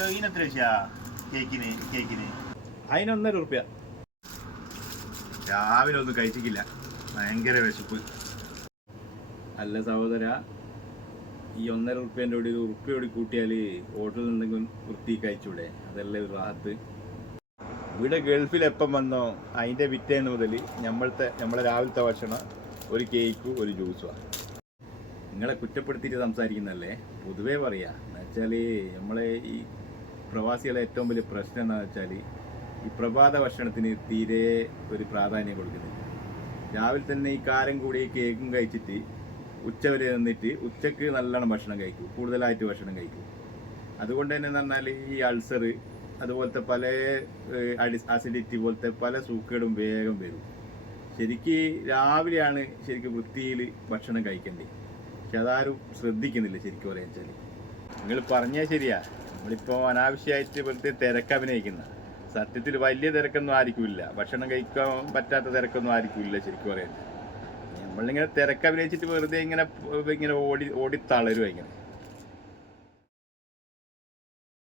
അതിന് ഇതിനെത്ര വെച്ചാ കേക്കിന് കേക്കിന്? അതിന് ഒന്നര റുപ്യ രാവിലെ ഒന്നും കഴിച്ചിട്ടില്ല ഭയങ്കര വിശപ്പ്. അല്ല സഹോദര ഈ ഒന്നര ഉറുപ്പ്യന്റെ കൂടി ഒരു ഉറുപ്പ്യ കൂടി കൂട്ടിയാൽ ഹോട്ടലിൽ നിന്നെങ്കിലും വൃത്തി കഴിച്ചൂടെ? അതല്ലേ ഒരു റാഹത്ത്. ഇവിടെ ഗൾഫിൽ എപ്പം വന്നോ അതിന്റെ പിറ്റേന്ന് മുതൽ നമ്മളത്തെ നമ്മളെ രാവിലത്തെ ഭക്ഷണം ഒരു കേക്ക് ഒരു ജ്യൂസുമാണ് നിങ്ങളെ കുറ്റപ്പെടുത്തിയിട്ട് സംസാരിക്കുന്നല്ലേ പൊതുവേ പറയാ. എന്നുവെച്ചാൽ നമ്മളെ ഈ പ്രവാസികളെ ഏറ്റവും വലിയ പ്രശ്നം എന്താണെന്ന് വെച്ചാൽ ഈ പ്രഭാത ഭക്ഷണത്തിന് തീരെ ഒരു പ്രാധാന്യം കൊടുക്കുന്നില്ല. രാവിലെ തന്നെ ഈ കാരം കൂടി കേക്കും കഴിച്ചിട്ട് ഉച്ച വരെ നിന്നിട്ട് ഉച്ചയ്ക്ക് നല്ലോണം ഭക്ഷണം കഴിക്കും കൂടുതലായിട്ട് ഭക്ഷണം കഴിക്കും. അതുകൊണ്ട് തന്നെ എന്ന് പറഞ്ഞാൽ ഈ അൾസർ അതുപോലത്തെ പല അസിഡിറ്റി പോലത്തെ പല സൂക്കേടും വേഗം വരും. ശരിക്ക് രാവിലെയാണ് ശരിക്കും വൃത്തിയിൽ ഭക്ഷണം കഴിക്കേണ്ടത്. പക്ഷെ അതാരും ശ്രദ്ധിക്കുന്നില്ല ശരിക്കും പറയാൻ വെച്ചാൽ നിങ്ങൾ പറഞ്ഞാൽ ശരിയാ. നമ്മളിപ്പോൾ അനാവശ്യമായിട്ട് വെറുതെ തിരക്ക് അഭിനയിക്കുന്ന. സത്യത്തിൽ വലിയ തിരക്കൊന്നും ആയിരിക്കില്ല ഭക്ഷണം കഴിക്കാൻ പറ്റാത്ത തിരക്കൊന്നും ആയിരിക്കില്ല ശരിക്കും പറയാൻ നമ്മളിങ്ങനെ തിരക്ക് അഭിനയിച്ചിട്ട് വെറുതെ ഇങ്ങനെ ഇങ്ങനെ ഓടി ഓടി തളരും ഇങ്ങനെ.